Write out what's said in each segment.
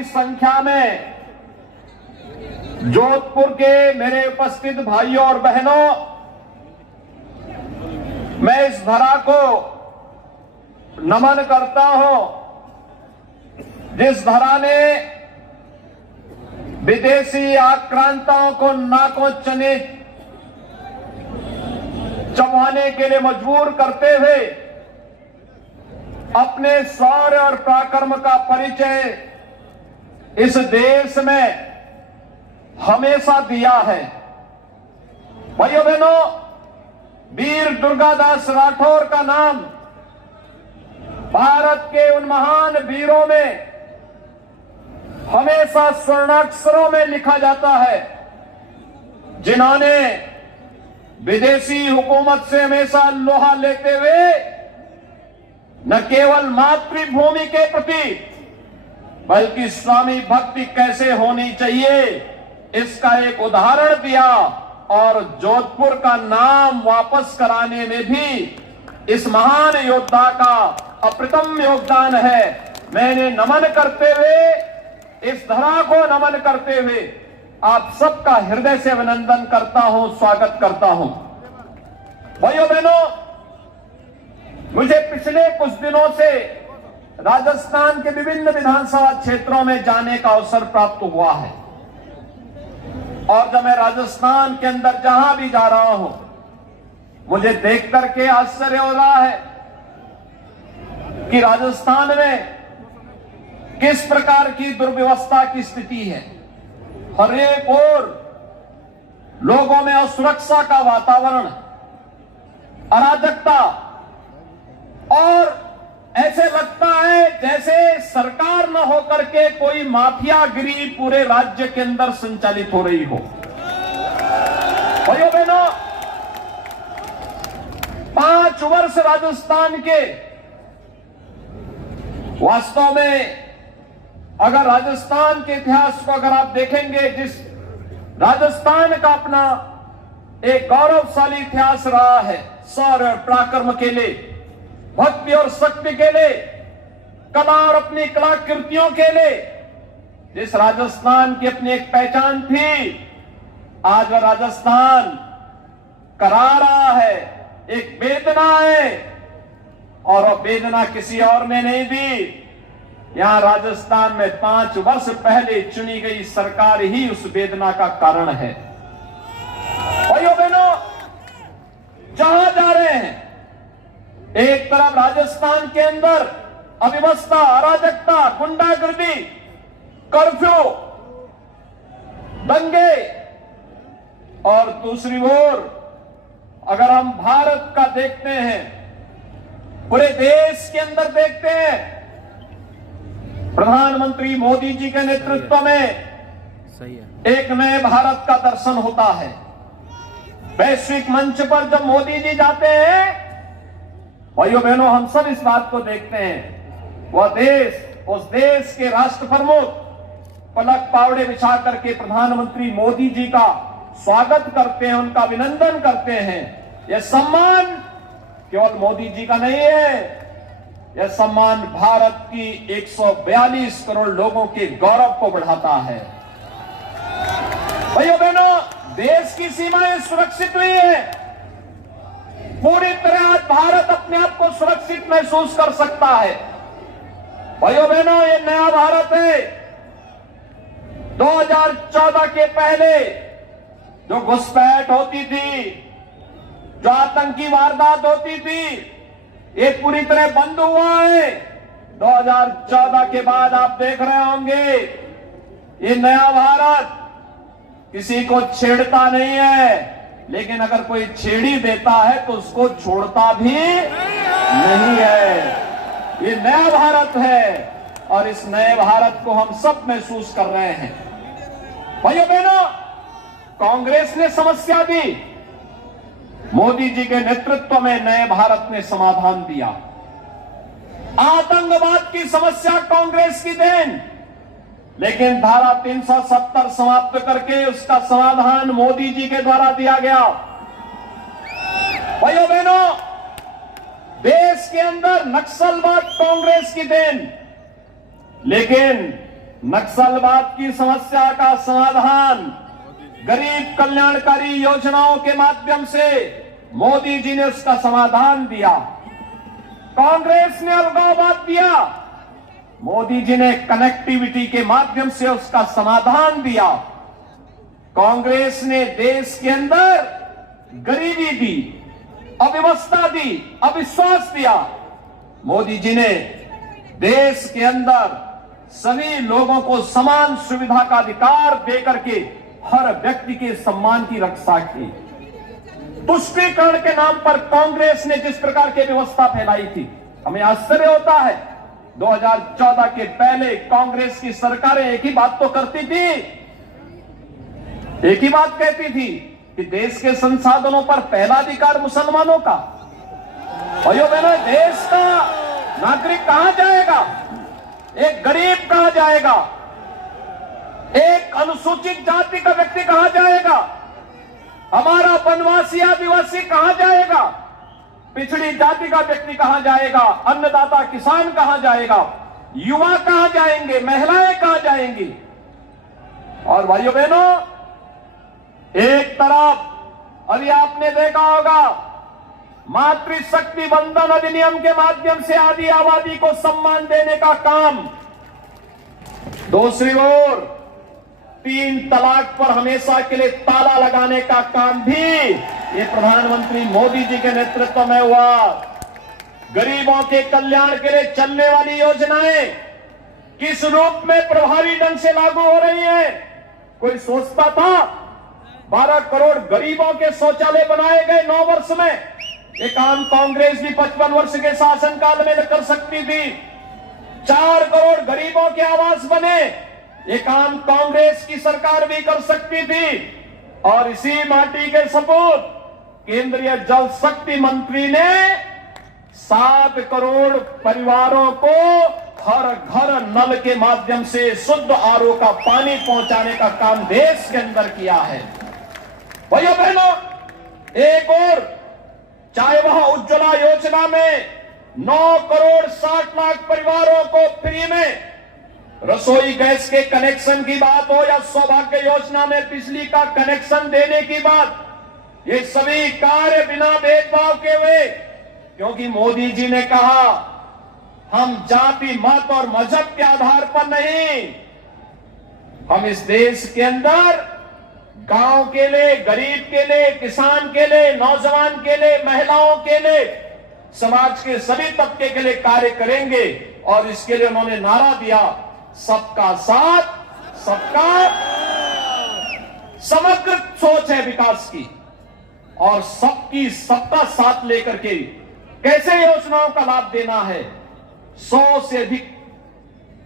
की संख्या में जोधपुर के मेरे उपस्थित भाइयों और बहनों, मैं इस धरा को नमन करता हूं जिस धरा ने विदेशी आक्रांताओं को नाकों चने चबाने के लिए मजबूर करते हुए अपने शौर्य और पराक्रम का परिचय इस देश में हमेशा दिया है। भाइयों बहनों, वीर दुर्गादास राठौर का नाम भारत के उन महान वीरों में हमेशा स्वर्णाक्षरों में लिखा जाता है जिन्होंने विदेशी हुकूमत से हमेशा लोहा लेते हुए न केवल मातृभूमि के प्रति बल्कि स्वामी भक्ति कैसे होनी चाहिए इसका एक उदाहरण दिया और जोधपुर का नाम वापस कराने में भी इस महान योद्धा का अप्रतिम योगदान है। मैंने नमन करते हुए, इस धरा को नमन करते हुए आप सबका हृदय से अभिनंदन करता हूं, स्वागत करता हूं। भाइयों बहनों, मुझे पिछले कुछ दिनों से राजस्थान के विभिन्न विधानसभा क्षेत्रों में जाने का अवसर प्राप्त हुआ है और जब मैं राजस्थान के अंदर जहां भी जा रहा हूं, मुझे देख करके आश्चर्य हो रहा है कि राजस्थान में किस प्रकार की दुर्व्यवस्था की स्थिति है। हर एक ओर लोगों में असुरक्षा का वातावरण, अराजकता और ऐसे लगता है जैसे सरकार न होकर के कोई माफियागिरी पूरे राज्य के अंदर संचालित हो रही हो। भाइयों बहनों, 5 वर्ष राजस्थान के, वास्तव में अगर राजस्थान के इतिहास को अगर आप देखेंगे, जिस राजस्थान का अपना एक गौरवशाली इतिहास रहा है, शौर्य और पराक्रम के लिए, भक्ति और शक्ति के लिए, कला और अपनी कलाकृतियों के लिए, जिस राजस्थान की अपनी एक पहचान थी, आज वह राजस्थान करा रहा है। एक वेदना है और वह वेदना किसी और ने नहीं दी। यहां राजस्थान में 5 वर्ष पहले चुनी गई सरकार ही उस वेदना का कारण है। भाइयों बहनों, जहां जा रहे हैं, एक तरफ राजस्थान के अंदर अव्यवस्था, अराजकता, गुंडागर्दी, कर्फ्यू, दंगे, और दूसरी ओर अगर हम भारत का देखते हैं, पूरे देश के अंदर देखते हैं, प्रधानमंत्री मोदी जी के नेतृत्व में सही है, एक नए भारत का दर्शन होता है। वैश्विक मंच पर जब मोदी जी जाते हैं, भाइयों बहनों, हम सब इस बात को देखते हैं, वह देश, उस देश के राष्ट्र प्रमुख पलक पावड़े बिछा करके प्रधानमंत्री मोदी जी का स्वागत करते हैं, उनका अभिनंदन करते हैं। यह सम्मान केवल मोदी जी का नहीं है, यह सम्मान भारत की 142 करोड़ लोगों के गौरव को बढ़ाता है। भाइयों बहनों, देश की सीमाएं सुरक्षित हुई है। पूरी तरह आज भारत अपने आप को सुरक्षित महसूस कर सकता है। भाइयों बहनों, ये नया भारत है। 2014 के पहले जो घुसपैठ होती थी, जो आतंकी वारदात होती थी, ये पूरी तरह बंद हुआ है। 2014 के बाद आप देख रहे होंगे, ये नया भारत किसी को छेड़ता नहीं है, लेकिन अगर कोई छेड़ी देता है तो उसको छोड़ता भी नहीं है। ये नया भारत है और इस नए भारत को हम सब महसूस कर रहे हैं। भाइयों बहनों, कांग्रेस ने समस्या दी, मोदी जी के नेतृत्व में नए भारत ने समाधान दिया। आतंकवाद की समस्या कांग्रेस की देन, लेकिन धारा 370 समाप्त करके उसका समाधान मोदी जी के द्वारा दिया गया। भाइयों बहनों, देश के अंदर नक्सलवाद कांग्रेस की देन, लेकिन नक्सलवाद की समस्या का समाधान गरीब कल्याणकारी योजनाओं के माध्यम से मोदी जी ने उसका समाधान दिया। कांग्रेस ने अलगाववाद दिया, मोदी जी ने कनेक्टिविटी के माध्यम से उसका समाधान दिया। कांग्रेस ने देश के अंदर गरीबी दी, अव्यवस्था दी, अविश्वास दिया। मोदी जी ने देश के अंदर सभी लोगों को समान सुविधा का अधिकार देकर के हर व्यक्ति के सम्मान की रक्षा की। तुष्टीकरण के नाम पर कांग्रेस ने जिस प्रकार की व्यवस्था फैलाई थी, हमें आश्चर्य होता है। 2014 के पहले कांग्रेस की सरकारें एक ही बात तो करती थी, एक ही बात कहती थी कि देश के संसाधनों पर पहला अधिकार मुसलमानों का। भाइयों बहनों, देश का नागरिक कहां जाएगा? एक गरीब कहां जाएगा? एक अनुसूचित जाति का व्यक्ति कहां जाएगा? हमारा वनवासी आदिवासी कहां जाएगा? पिछड़ी जाति का व्यक्ति कहां जाएगा? अन्नदाता किसान कहां जाएगा? युवा कहां जाएंगे? महिलाएं कहां जाएंगी? और भाइयों बहनों, एक तरफ अभी आपने देखा होगा मातृशक्ति वंदन अधिनियम के माध्यम से आदि आबादी को सम्मान देने का काम, दूसरी ओर 3 तलाक पर हमेशा के लिए ताला लगाने का काम भी ये प्रधानमंत्री मोदी जी के नेतृत्व में हुआ। गरीबों के कल्याण के लिए चलने वाली योजनाएं किस रूप में प्रभावी ढंग से लागू हो रही है? कोई सोचता था 12 करोड़ गरीबों के शौचालय बनाए गए 9 वर्ष में? ये काम कांग्रेस भी 55 वर्ष के शासनकाल में कर सकती थी। 4 करोड़ गरीबों के आवास बने, ये काम कांग्रेस की सरकार भी कर सकती थी। और इसी माटी के सपूत केंद्रीय जल शक्ति मंत्री ने 7 करोड़ परिवारों को हर घर नल के माध्यम से शुद्ध आरओ का पानी पहुंचाने का काम देश के अंदर किया है। भाइयों बहनों, एक और चाहे वह उज्ज्वला योजना में 9 करोड़ 60 लाख परिवारों को फ्री में रसोई गैस के कनेक्शन की बात हो या सौभाग्य योजना में बिजली का कनेक्शन देने की बात, ये सभी कार्य बिना भेदभाव के हुए, क्योंकि मोदी जी ने कहा हम जाति मत और मजहब के आधार पर नहीं, हम इस देश के अंदर गांव के लिए, गरीब के लिए, किसान के लिए, नौजवान के लिए, महिलाओं के लिए, समाज के सभी तबके के लिए कार्य करेंगे। और इसके लिए उन्होंने नारा दिया, सबका साथ, सबका समग्र सोच है विकास की और सबकी सबका साथ लेकर के कैसे योजनाओं का लाभ देना है। 100 से अधिक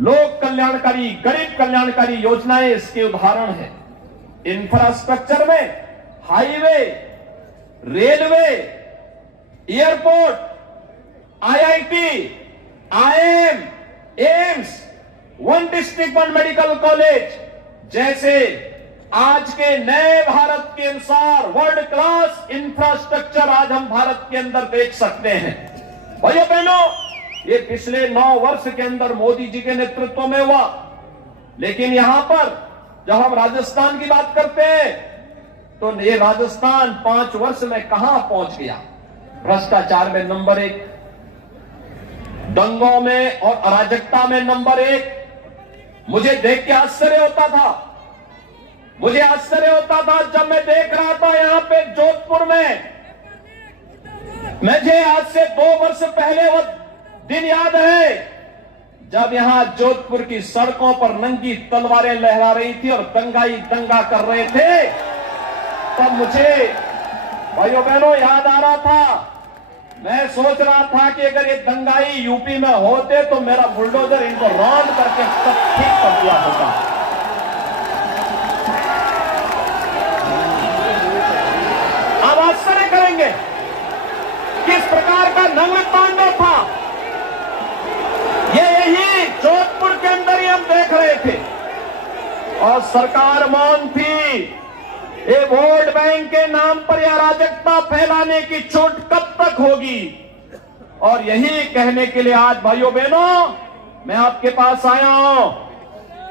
लोक कल्याणकारी, गरीब कल्याणकारी योजनाएं इसके उदाहरण हैं। इंफ्रास्ट्रक्चर में highway, railway, airport, IIT, IIM, AIIMS, 1 district 1 medical college जैसे आज के नए भारत के अनुसार वर्ल्ड क्लास इंफ्रास्ट्रक्चर आज हम भारत के अंदर देख सकते हैं। भाइयों बहनों, ये पिछले 9 वर्ष के अंदर मोदी जी के नेतृत्व में हुआ। लेकिन यहां पर जब हम राजस्थान की बात करते हैं तो ये राजस्थान 5 वर्ष में कहां पहुंच गया? भ्रष्टाचार में नंबर 1, दंगों में और अराजकता में नंबर 1। मुझे देख के आश्चर्य होता था, मुझे आश्चर्य होता था जब मैं देख रहा था यहां पे जोधपुर में, मुझे आज से 2 वर्ष पहले वो दिन याद है जब यहां जोधपुर की सड़कों पर नंगी तलवारें लहरा रही थी और दंगाई दंगा कर रहे थे। तब मुझे भाइयों बहनों याद आ रहा था, मैं सोच रहा था कि अगर ये दंगाई यूपी में होते तो मेरा बुलडोजर इनको रौंद करके सब ठीक कर दिया होता। आप आश्चर्य करेंगे किस प्रकार का नंग तांडव था। ये यही जोधपुर के अंदर ही हम देख रहे थे और सरकार मौन थी। ये वोट बैंक के नाम पर यह अराजकता फैलाने की छूट कब तक होगी? और यही कहने के लिए आज भाइयों बहनों मैं आपके पास आया हूं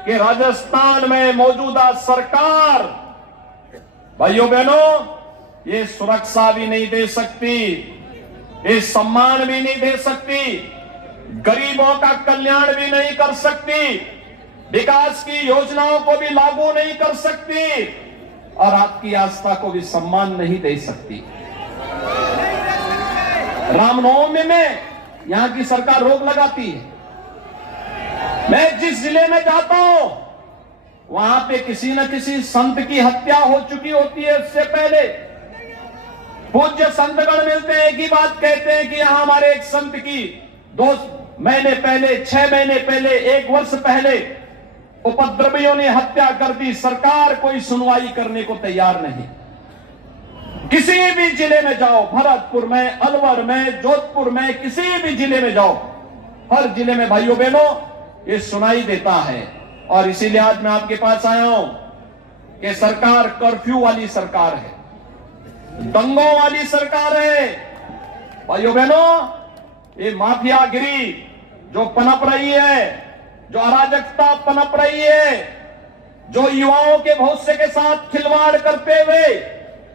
कि राजस्थान में मौजूदा सरकार, भाइयों बहनों, ये सुरक्षा भी नहीं दे सकती, ये सम्मान भी नहीं दे सकती, गरीबों का कल्याण भी नहीं कर सकती, विकास की योजनाओं को भी लागू नहीं कर सकती और आपकी आस्था को भी सम्मान नहीं दे सकती। रामनवमी में यहां की सरकार रोक लगाती है। मैं जिस जिले में जाता हूं वहां पे किसी न किसी संत की हत्या हो चुकी होती है। उससे पहले पूज्य संतगण मिलते हैं, एक ही बात कहते हैं कि यहां हमारे एक संत की 2 महीने पहले, 6 महीने पहले, 1 वर्ष पहले उपद्रवियों ने हत्या कर दी। सरकार कोई सुनवाई करने को तैयार नहीं। किसी भी जिले में जाओ, भरतपुर में, अलवर में, जोधपुर में, किसी भी जिले में जाओ, हर जिले में भाइयों बहनों ये सुनाई देता है। और इसीलिए आज मैं आपके पास आया हूं कि सरकार कर्फ्यू वाली सरकार है, दंगों वाली सरकार है। भाइयों बहनों, ये माफियागिरी जो पनप रही है, जो अराजकता पनप रही है, जो युवाओं के भविष्य के साथ खिलवाड़ करते हुए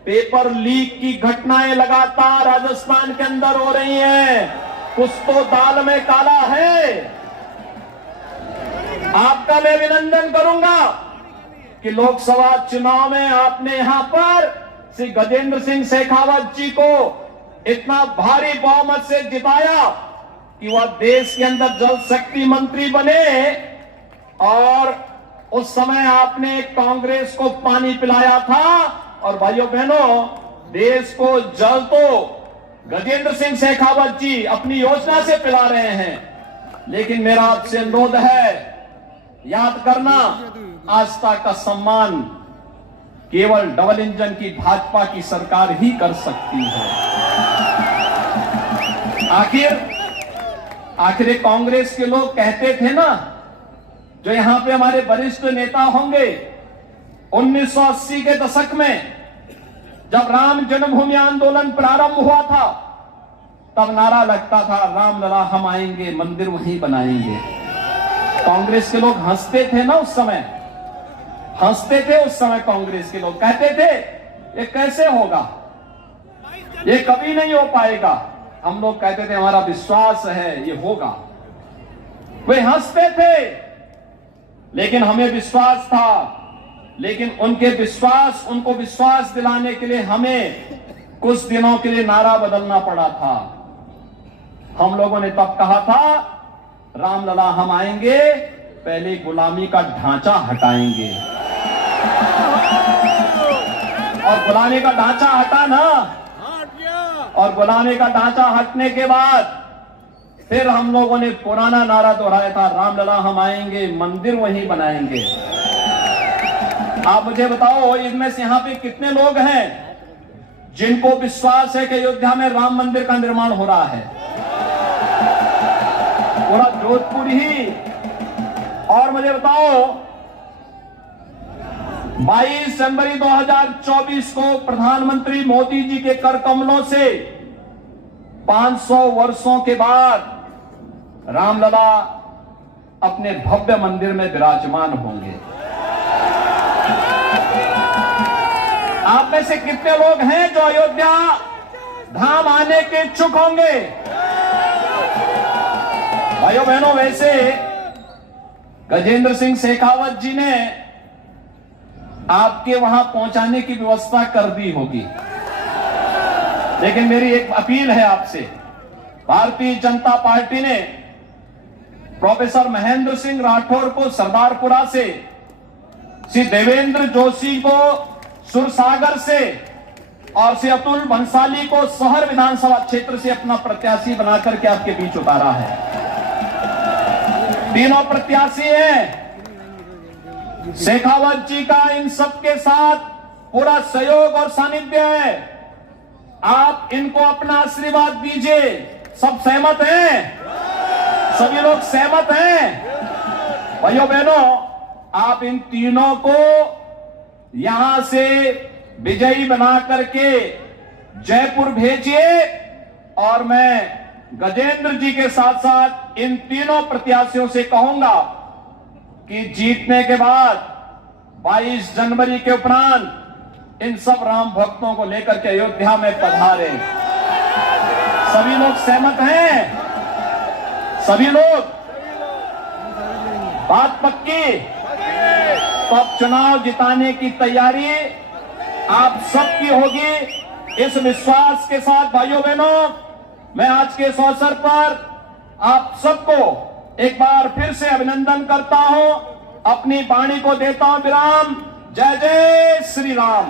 पेपर लीक की घटनाएं लगातार राजस्थान के अंदर हो रही हैं। कुछ तो दाल में काला है। आपका मैं अभिनंदन करूंगा कि लोकसभा चुनाव में आपने यहां पर श्री गजेंद्र सिंह शेखावत जी को इतना भारी बहुमत से जिताया कि वह देश के अंदर जल शक्ति मंत्री बने। और उस समय आपने कांग्रेस को पानी पिलाया था। और भाइयों बहनों, देश को जल तो गजेंद्र सिंह शेखावत जी अपनी योजना से पिला रहे हैं। लेकिन मेरा आपसे अनुरोध है, याद करना, आस्था का सम्मान केवल डबल इंजन की भाजपा की सरकार ही कर सकती है। आखिर कांग्रेस के लोग कहते थे ना, जो यहां पे हमारे वरिष्ठ नेता होंगे, 1980 के दशक में जब राम जन्मभूमि आंदोलन प्रारंभ हुआ था, तब नारा लगता था, राम लला हम आएंगे, मंदिर वहीं बनाएंगे। कांग्रेस के लोग हंसते थे ना उस समय, हंसते थे उस समय कांग्रेस के लोग, कहते थे ये कैसे होगा, ये कभी नहीं हो पाएगा। हम लोग कहते थे हमारा विश्वास है ये होगा। वे हंसते थे, लेकिन हमें विश्वास था। लेकिन उनको विश्वास दिलाने के लिए हमें कुछ दिनों के लिए नारा बदलना पड़ा था। हम लोगों ने तब कहा था, रामलला हम आएंगे, पहले गुलामी का ढांचा हटाएंगे। और गुलामी का ढांचा हटा ना, और गुलामी का ढांचा हटने के बाद फिर हम लोगों ने पुराना नारा दोहराया था, रामलला हम आएंगे, मंदिर वहीं बनाएंगे। आप मुझे बताओ, इनमें से यहां पे कितने लोग हैं जिनको विश्वास है कि अयोध्या में राम मंदिर का निर्माण हो रहा है? पूरा जोधपुर ही। और मुझे बताओ, 22 जनवरी 2024 को प्रधानमंत्री मोदी जी के कर कमलों से 500 वर्षों के बाद रामलला अपने भव्य मंदिर में विराजमान होंगे। आप में से कितने लोग हैं जो अयोध्या धाम आने के इच्छुक होंगे? भाइयों बहनों, वैसे गजेंद्र सिंह शेखावत जी ने आपके वहां पहुंचाने की व्यवस्था कर दी होगी, लेकिन मेरी एक अपील है आपसे। भारतीय जनता पार्टी ने प्रोफेसर महेंद्र सिंह राठौर को सरदारपुरा से, श्री देवेंद्र जोशी को सुरसागर से और श्री अतुल भंसाली को शहर विधानसभा क्षेत्र से अपना प्रत्याशी बनाकर के आपके बीच उतारा है। तीनों प्रत्याशी हैं। शेखावत जी का इन सबके साथ पूरा सहयोग और सानिध्य है। आप इनको अपना आशीर्वाद दीजिए। सब सहमत हैं? सभी लोग सहमत हैं? भाइयों बहनों, आप इन तीनों को यहां से विजयी बना करके जयपुर भेजिए और मैं गजेंद्र जी के साथ साथ इन तीनों प्रत्याशियों से कहूंगा कि जीतने के बाद 22 जनवरी के उपरांत इन सब राम भक्तों को लेकर के अयोध्या में पधारे। सभी लोग सहमत हैं? सभी लोग? बात पक्की? तो अब चुनाव जिताने की तैयारी आप सबकी होगी। इस विश्वास के साथ भाइयों बहनों, मैं आज के इस अवसर पर आप सबको एक बार फिर से अभिनंदन करता हूं। अपनी वाणी को देता हूं विराम। जय जय श्री राम।